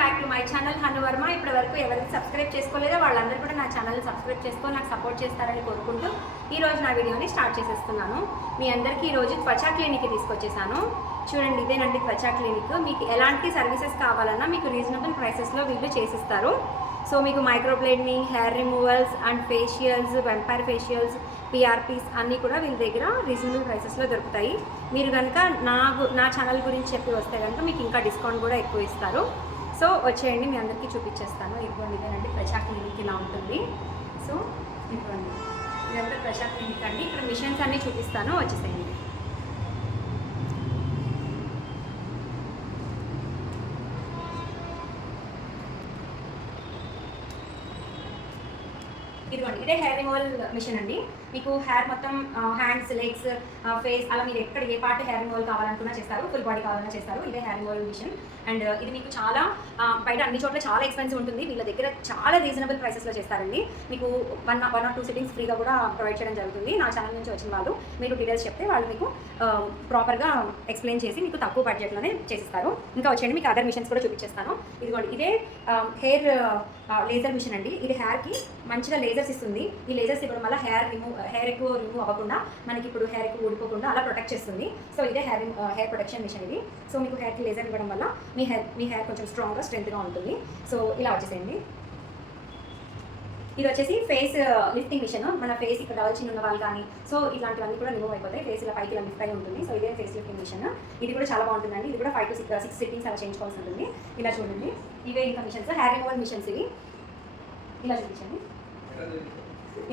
Back to my channel Hanu Varma. ఇప్పటి వరకు ఎవరైతే సబ్స్క్రైబ్ చేసుకోలేదో వాళ్ళందరూ కూడా నా ఛానల్ సబ్స్క్రైబ్ చేసుకొని నాకు సపోర్ట్ చేస్తారని కోరుకుంటూ ఈరోజు నా వీడియోని స్టార్ట్ చేసేస్తున్నాను. మీ అందరికీ ఈరోజు త్వచా క్లినిక్కి తీసుకొచ్చేసాను. చూడండి, ఇదేనండి త్వచా క్లినిక్. మీకు ఎలాంటి సర్వీసెస్ కావాలన్నా మీకు రీజనబుల్ ప్రైసెస్లో వీళ్ళు చేసిస్తారు. సో మీకు మైక్రోబ్లేడ్ని, hair removals and facials, vampire facials, PRPs అన్నీ కూడా వీళ్ళ దగ్గర రీజనబుల్ ప్రైసెస్లో దొరుకుతాయి. మీరు కనుక నా ఛానల్ గురించి చెప్పి వస్తే కనుక మీకు ఇంకా డిస్కౌంట్ కూడా ఎక్కువ ఇస్తారు. సో వచ్చేయండి, మీ అందరికీ చూపించేస్తాను. ఇదిగోండి, ఇదేనండి త్వచా క్లినిక్ ఇలా ఉంటుంది. సో ఇదిగోండి, ఇదంతా త్వచా క్లినిక్ అండి. ఇక్కడ మిషన్స్ అన్నీ చూపిస్తాను, వచ్చేసేయండి. ఇదిగోండి, ఇదే హెయిర్ రిమూవల్ మిషన్ అండి. మీకు హెయిర్ మొత్తం హ్యాండ్స్, లెగ్స్, ఫేస్ అలా మీరు ఎక్కడ ఏ పార్ట్ హెయిర్ రిమూవల్ కావాలనుకున్నా చేస్తారు, ఫుల్ బాడీ కావాలన్నా చేస్తారు. ఇదే హెయిర్ రిమూవల్ మిషన్. అండ్ ఇది మీకు చాలా బయట అన్ని చోట్ల చాలా ఎక్స్పెన్సివ్ ఉంటుంది. వీళ్ళ దగ్గర చాలా రీజనబుల్ ప్రైసెస్లో చేస్తారండి. మీకు వన్ ఆర్ 2 సిట్టింగ్స్ ఫ్రీగా కూడా ప్రొవైడ్ చేయడం జరుగుతుంది. నా ఛానల్ నుంచి వచ్చిన వాళ్ళు మీరు డీటెయిల్స్ చెప్తే వాళ్ళు మీకు ప్రాపర్గా ఎక్స్ప్లెయిన్ చేసి మీకు తక్కువ బడ్జెట్లోనే చేసిస్తారు. ఇంకా వచ్చేయండి, మీకు అదర్ మిషన్స్ కూడా చూపించేస్తాను. ఇదిగోండి, ఇదే హెయిర్ లేజర్ మిషన్ అండి. ఇది హెయిర్కి మంచిగా లేజర్స్ ఇస్తుంది. ఈ లేజర్స్ ఇవ్వడం వల్ల హెయిర్ ఎక్కువ రిమూవ్ అవ్వకుండా, మనకి ఇప్పుడు హెయిర్ ఎక్కువ ఊడిపోకుండా అలా ప్రొటెక్ట్ చేస్తుంది. సో ఇదే హెయిర్ ప్రొటెక్షన్ మిషన్ ఇది. సో మీకు హెయిర్కి లేజర్ ఇవ్వడం వల్ల మీ హెయిర్ కొంచెం స్ట్రాంగ్గా, స్ట్రెంత్గా ఉంటుంది. సో ఇలా వచ్చేసేయండి. ఇది వచ్చేసి ఫేస్ లిఫ్టింగ్ మిషన్. మన ఫేస్ ఇక్కడ చిన్న ఉన్న వాళ్ళు కానీ సో ఇలాంటివన్నీ కూడా రిమూవ్ అయిపోతాయి. ఫేస్ ఇలా పైకి ఇలా లిఫ్ట్ అయి ఉంటుంది. సో ఇదే ఫేస్ లిఫ్టింగ్ మిషన్. ఇది కూడా చాలా బాగుంటుందండి. ఇది కూడా 5 to 6 సిట్టింగ్స్ అలా చేయించుకోవాల్సి ఉంటుంది. ఇలా చూడండి, ఇవే ఇంకా మిషన్స్, హెయిర్ రిమూవల్ మిషన్స్ ఇవి. ఇలా చూపించండి,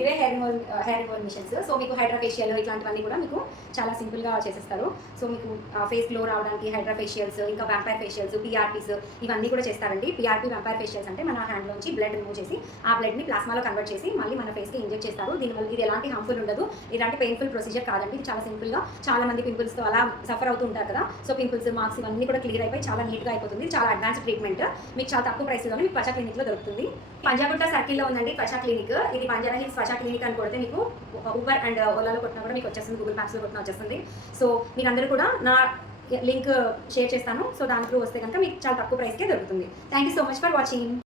ఇవే హెయిర్ రిమూవల్ మిషన్స్. సో మీకు హైడ్రా ఫేషియల్ ఇట్లాంటివన్నీ కూడా మీకు చాలా సింపుల్గా చేసేస్తారు. సో మీకు ఫేస్ గ్లో రావడానికి హైడ్రా ఫేషియల్స్, ఇంకా వ్యాంపైర్ ఫేషియల్స్, పిఆర్పీస్ ఇవన్నీ కూడా చేస్తారండి. పిఆర్పీ, వ్యాంపైర్ ఫేషియల్స్ అంటే మన హ్యాండ్లోంచి బ్లడ్ రిమూవ్ చేసి ఆ బ్లడ్ని ప్లాస్మాలో కన్వర్ట్ చేసి మళ్ళీ మన ఫేస్కి ఇంజెక్ట్ చేస్తారు. దీనివల్ల ఇది ఎలాంటి హార్మ్ఫుల్ ఉండదు, ఇలాంటి పెయిన్ఫుల్ ప్రొసీజర్ కాదండి. ఇది చాలా సింపుల్గా, చాలా మంది పింపుల్స్తో అలా సఫర్ అవుతూ ఉంటారు కదా. సో పింపుల్స్, మార్క్స్ ఇవన్నీ కూడా క్లియర్ అయిపోయి చాలా నీట్గా అయిపోతుంది. చాలా అడ్వాన్స్ ట్రీట్మెంట్ మీకు చాలా తక్కువ ప్రైస్లోనే మీకు త్వచా క్లినిక్లో దొరుకుతుంది. పంజాగుట్ట సర్కిల్లో ఉందండి త్వచా క్లినిక్. ఇది బంజారా హిల్స్ త్వచా క్లినిక్ అని కొడితే మీకు ఊబర్ అండ్ ఓలాలో కొట్టినా కూడా మీకు వచ్చేస్తుంది, గూగుల్ మ్యాప్స్లో కొట్టినా వచ్చేస్తుంది. సో మీకు అందరూ కూడా నా లింక్ షేర్ చేస్తాను. సో దాని త్రూ వస్తే కనుక మీకు చాలా తక్కువ ప్రైస్కే దొరుకుతుంది. Thank you so much for watching.